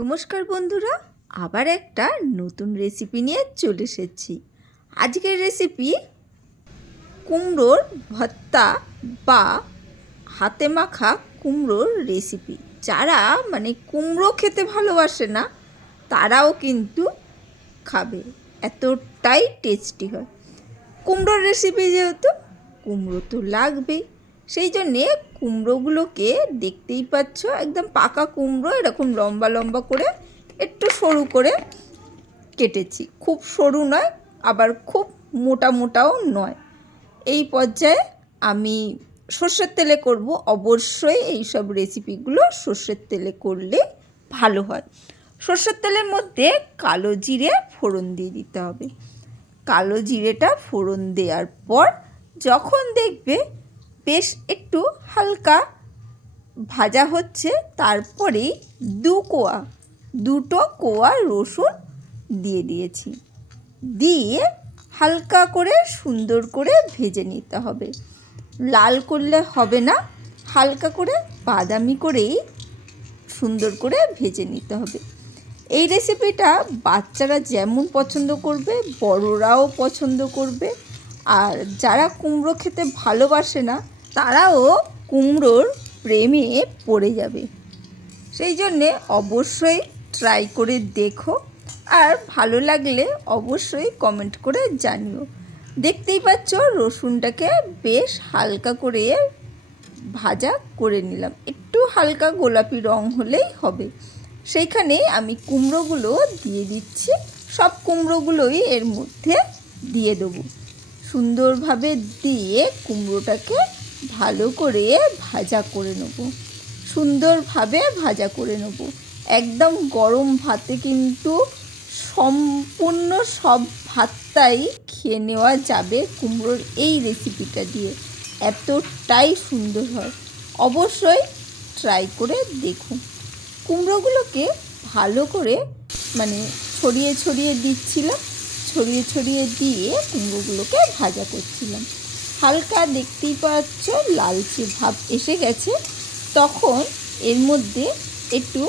নমস্কার বন্ধুরা, আবার একটা নতুন রেসিপি নিয়ে চলে এসেছি। আজকের রেসিপি কুমড়োর ভর্তা বা হাতে মাখা কুমড়োর রেসিপি। যারা কুমড়ো খেতে ভালোবাসে না তারাও কিন্তু খাবে, এতটাই টেস্টি হয়। কুমড়োর রেসিপি যেহেতু কুমড়ো তো লাগবেই, সেই জন্যে কুমড়োগুলোকে দেখতেই পাচ্ছ, একদম পাকা কুমড়ো এরকম লম্বা লম্বা করে একটু সরু করে কেটেছি। খুব সরু নয়, আবার খুব মোটা মোটাও নয়। এই পর্যায়ে আমি সর্ষের তেলে করব। অবশ্যই এইসব রেসিপিগুলো সর্ষের তেলে করলে ভালো হয়। সর্ষের তেলের মধ্যে কালো জিরে ফোড়ন দিয়ে দিতে হবে। কালো জিরেটা ফোড়ন দেওয়ার পর যখন দেখবে বেশ একটু হালকা ভাজা হচ্ছে, তারপরেই দুটো কোয়া রসুন দিয়ে দিয়েছি। দিয়ে হালকা করে সুন্দর করে ভেজে নিতে হবে। লাল করলে হবে না, হালকা করে বাদামি করেই সুন্দর করে ভেজে নিতে হবে। এই রেসিপিটা বাচ্চারা যেমন পছন্দ করবে, বড়রাও পছন্দ করবে। আর যারা কুমড়ো খেতে ভালোবাসে না তারাও কুমড়োর প্রেমে পড়ে যাবে। সেই জন্যে অবশ্যই ট্রাই করে দেখো, আর ভালো লাগলে অবশ্যই কমেন্ট করে জানিও। দেখতেই পাচ্ছ রসুনটাকে বেশ হালকা করে ভাজা করে নিলাম, একটু হালকা গোলাপি রং হলেই হবে। সেইখানে আমি কুমড়োগুলো দিয়ে দিচ্ছি। সব কুমড়োগুলোই এর মধ্যে দিয়ে দেবো। সুন্দরভাবে দিয়ে কুমড়োটাকে ভালো করে ভাজা করে নেব, সুন্দরভাবে ভাজা করে নেব। একদম গরম ভাতে কিন্তু সম্পূর্ণ সব ভাতটাই খেয়ে নেওয়া যাবে কুমড়োর এই রেসিপিটা দিয়ে, এতটাই সুন্দর হয়। অবশ্যই ট্রাই করে দেখুন। কুমড়োগুলোকে ভালো করে ছড়িয়ে ছড়িয়ে দিচ্ছিলাম, ছড়িয়ে ছড়িয়ে দিয়ে কুমড়োগুলোকে ভাজা করছিলাম। হালকা দেখতেই পাচ্ছ লালচে ভাব এসে গেছে, তখন এর মধ্যে একটু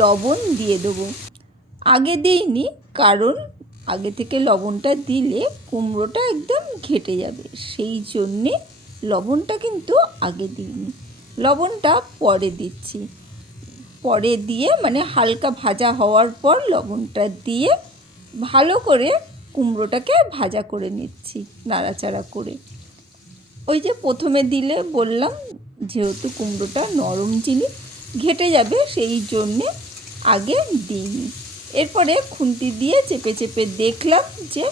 লবণ দিয়ে দেবো। আগে দিইনি, কারণ আগে থেকে লবণটা দিলে কুমড়োটা একদম ঘেটে যাবে, সেই জন্যে লবণটা কিন্তু আগে দিইনি। লবণটা পরে দিচ্ছি। পরে দিয়ে হালকা ভাজা হওয়ার পর লবণটা দিয়ে ভালো করে কুমড়োটাকে ভাজা করে নিচ্ছি, নাড়াচাড়া করে। ওই যে প্রথমে দিলে বললাম, যেহেতু কুমড়োটা নরম জিনিস ঘেটে যাবে, সেই জন্যে আগে দিইনি। এরপরে খুন্তি দিয়ে চেপে চেপে দেখলাম যে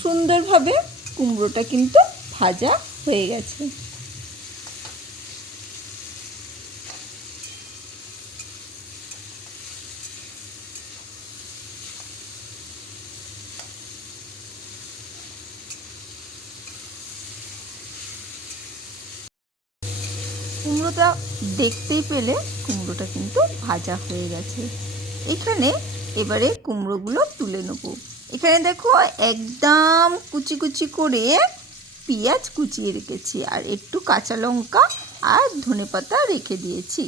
সুন্দরভাবে কুমড়োটা কিন্তু ভাজা হয়ে গেছে। কুমড়োটা দেখতেই পেলে কুমড়োটা কিন্তু ভাজা হয়ে গেছে। এখানে এবারে কুমড়োগুলো তুলে নেব। এখানে দেখো একদম কুচি কুচি করে পেঁয়াজ কুচিয়ে রেখেছি, আর একটু কাঁচা লঙ্কা আর ধনেপাতা রেখে দিয়েছি।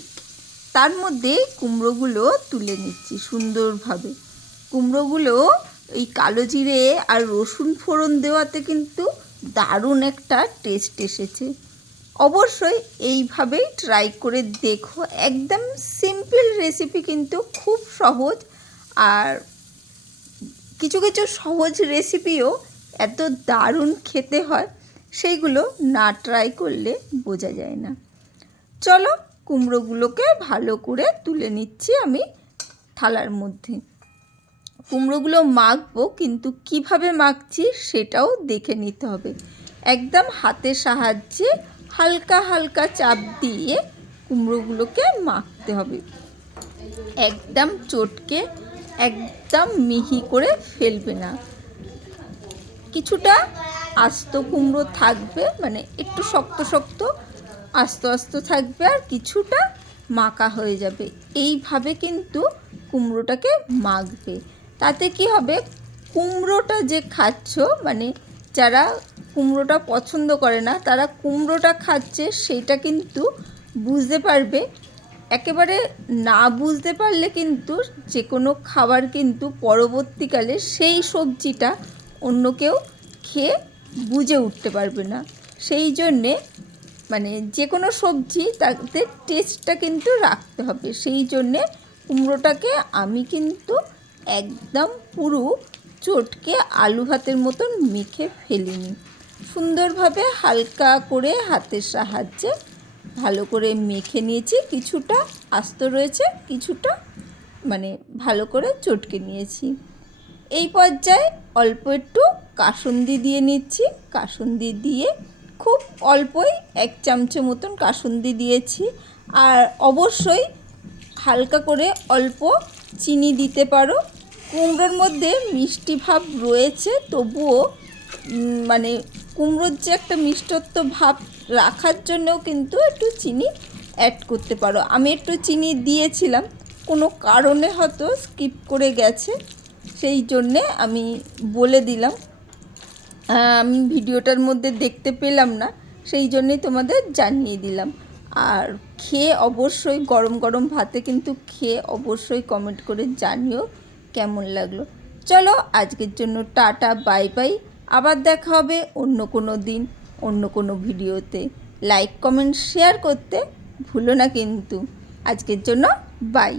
তার মধ্যে কুমড়োগুলো তুলে নিচ্ছি সুন্দরভাবে। কুমড়োগুলো এই কালো জিরে আর রসুন ফোড়ন দেওয়াতে কিন্তু দারুণ একটা টেস্ট এসেছে। অবশ্যই এইভাবেই ট্রাই করে দেখো। একদম সিম্পল রেসিপি, কিন্তু খুব সহজ। আর কিছু কিছু সহজ রেসিপিও এত দারুণ খেতে হয়, সেইগুলো না ট্রাই করলে বোঝা যায় না। চলো কুমড়োগুলোকে ভালো করে তুলে নিচ্ছি আমি থালার মধ্যে। কুমড়োগুলো মাখবো, কিন্তু কিভাবে মাখছি সেটাও দেখে নিতে হবে। একদম হাতের সাহায্যে হালকা হালকা চাপ দিয়ে কুমড়োগুলোকে মাখতে হবে। একদম চটকে একদম মিহি করে ফেলবে না। কিছুটা আস্ত কুমড়ো থাকবে, একটু শক্ত শক্ত আস্ত আস্ত থাকবে, আর কিছুটা মাখা হয়ে যাবে। এইভাবে কিন্তু কুমড়োটাকে মাখবে। তাতে কি হবে, কুমড়োটা যে খাচ্ছ, যারা কুমড়োটা পছন্দ করে না তারা কুমড়োটা খাচ্ছে সেটা কিন্তু বুঝতে পারবে, একেবারে না বুঝতে পারলে কিন্তু যে কোনো খাবার কিন্তু পরবর্তীকালে সেই সবজিটা অন্য কেউ খেয়ে বুঝে উঠতে পারবে না। সেই জন্যে মানে যে কোনো সবজি তাতে টেস্টটা কিন্তু রাখতে হবে। সেই জন্যে কুমড়োটাকে আমি কিন্তু একদম পুরো চটকে আলু ভাতের মতন মেখে ফেলিনি, সুন্দরভাবে হালকা করে হাতের সাহায্যে ভালো করে মেখে নিয়েছি। কিছুটা আস্ত রয়েছে, কিছুটা মানে ভালো করে চটকে নিয়েছি। এই পর্যায়ে অল্প একটু কাসুন্দি দিয়ে নিচ্ছি। কাসুন্দি দিয়ে খুব অল্পই 1 চামচের মতন কাসুন্দি দিয়েছি। আর অবশ্যই হালকা করে অল্প চিনি দিতে পারো। কুমড়োর মধ্যে মিষ্টি ভাব রয়েছে, তবুও মানে কুমড়োর যে একটা মিষ্টত্ব ভাব রাখার জন্যও কিন্তু একটু চিনি অ্যাড করতে পারো। আমি একটু চিনি দিয়েছিলাম, কোনো কারণে হয়তো স্কিপ করে গেছে, সেই জন্যে আমি বলে দিলাম। আমি ভিডিওটার মধ্যে দেখতে পেলাম না, সেই জন্যেই তোমাদের জানিয়ে দিলাম। আর খেয়ে অবশ্যই গরম গরম ভাতে কিন্তু খেয়ে অবশ্যই কমেন্ট করে জানিও কেমন লাগলো। চলো আজকের জন্য টাটা, বাই বাই। আবার দেখা হবে অন্য কোনো দিন অন্য কোনো ভিডিওতে। লাইক কমেন্ট শেয়ার করতে ভুলো না কিন্তু। আজকের জন্য বাই।